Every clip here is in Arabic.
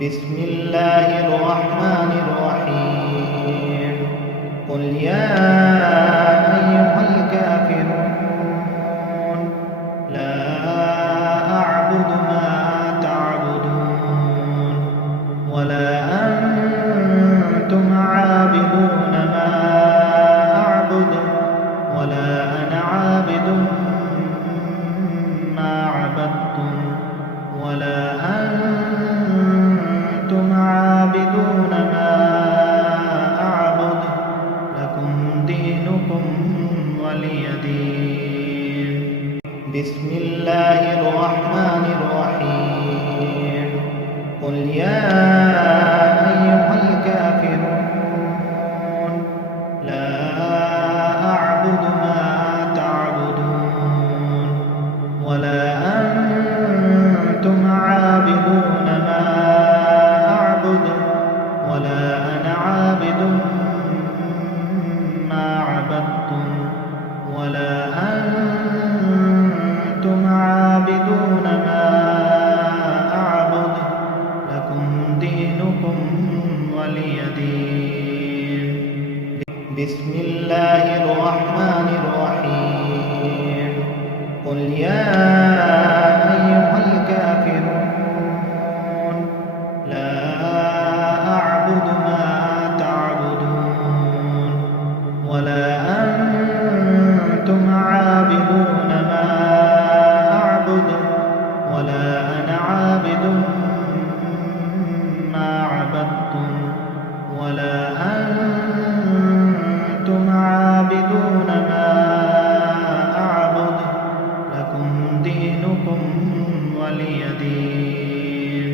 بسم الله الرحمن الرحيم قل يا أيها الكافرون لا أعبد ما تعبدون ولا أنتم عابدون ما أعبد ولا أنا عابد ما عبدتم ولا أنتم عابدون ما أعبد لكم دينكم ولي دين. بسم الله الرحمن الرحيم قل يا أيها الكافرون لا أعبد ما تعبدون ولا أنتم عابدون ما أعبد ولا أنا عابد ما عبدتم ولا أنتم عابدون ما أعبد لكم دينكم ولي دين. بسم الله الرحمن الرحيم قل يا أيها الكافرون لا أعبد ما تعبدون ولا أنتم عابدون ما أعبد ولا أنا عابد ما عبدتم ولا أنتم عابدون ما أعبد لكم دينكم ولي دين.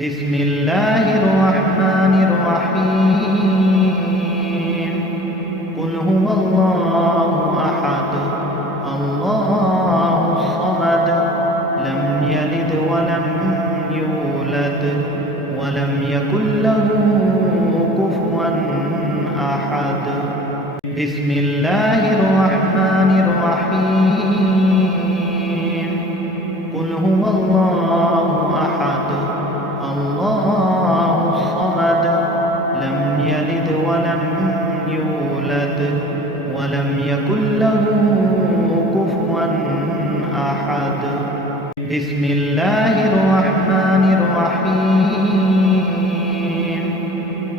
بسم الله الرحمن الرحيم قل هو الله أحد الله الصمد لم يلد ولم يولد ولم يكن له كفوا أحد. بسم الله الرحمن الرحيم قل هو الله أحد الله الصمد لم يلد ولم يولد ولم يكن له كفوا أحد. بسم الله الرحمن الرحيم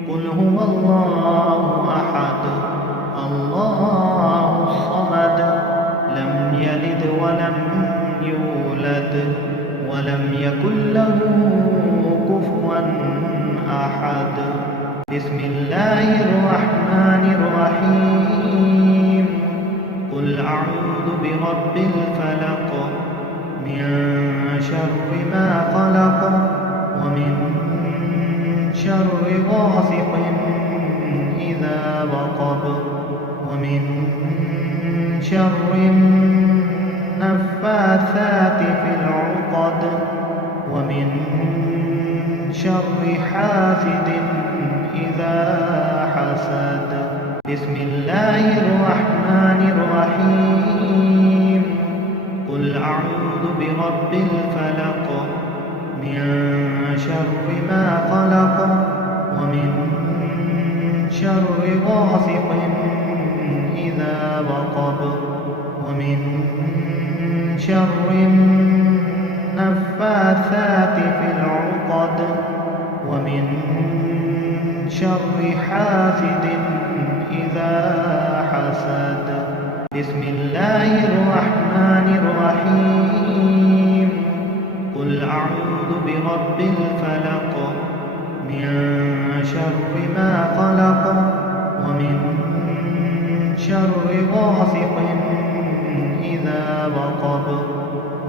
قل هو الله أحد الله الصمد لم يلد ولم يولد ولم يكن له كفوا أحد. بسم الله الرحمن الرحيم قل أعوذ برب الفلق من شر ما خلق ومن شر غاسق إذا وقب ومن شر النفاثات في العقد ومن شر حاسد إذا حسد. بسم الله الرحمن الرحيم قل أعوذ برب الفلق من شر ما خلق ومن شر غاسق إذا وقب ومن شر النفاثات في العقد ومن شر حاسد إذا حسد. بسم الله الرحمن الرحيم قل أعوذ برب الفلق من شر ما خلق ومن شر غاسق إذا وقب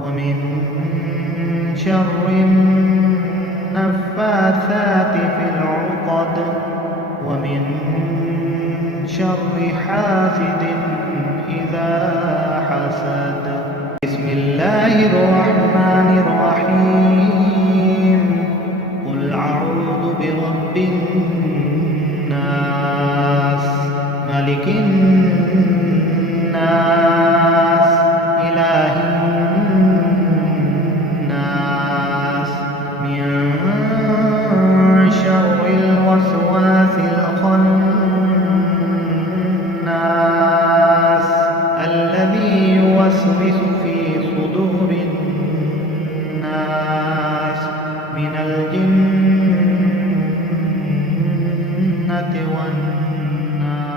ومن شر النفاثات في العقد ومن شر حاسد إذا حسد. بسم الله الرحمن الرحيم قل أعوذ برب الناس ملك الناس إله الناس من الجنة والناس.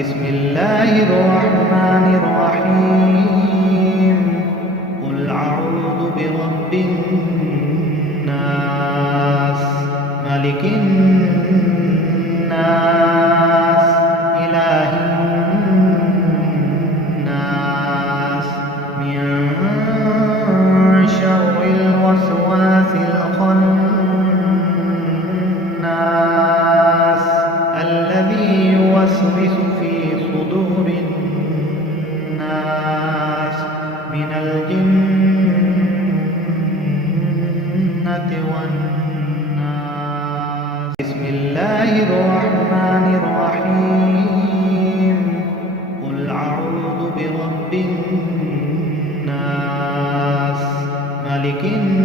بسم الله الرحمن الرحيم. قل أعوذ برب الناس ملك الناس إله الناس من شر الوسواس الخناس الذي يوسوس في صدور الناس من الجنة والناس. بسم الله الرحمن الرحيم. قل أعوذ برب الناس ملك الناس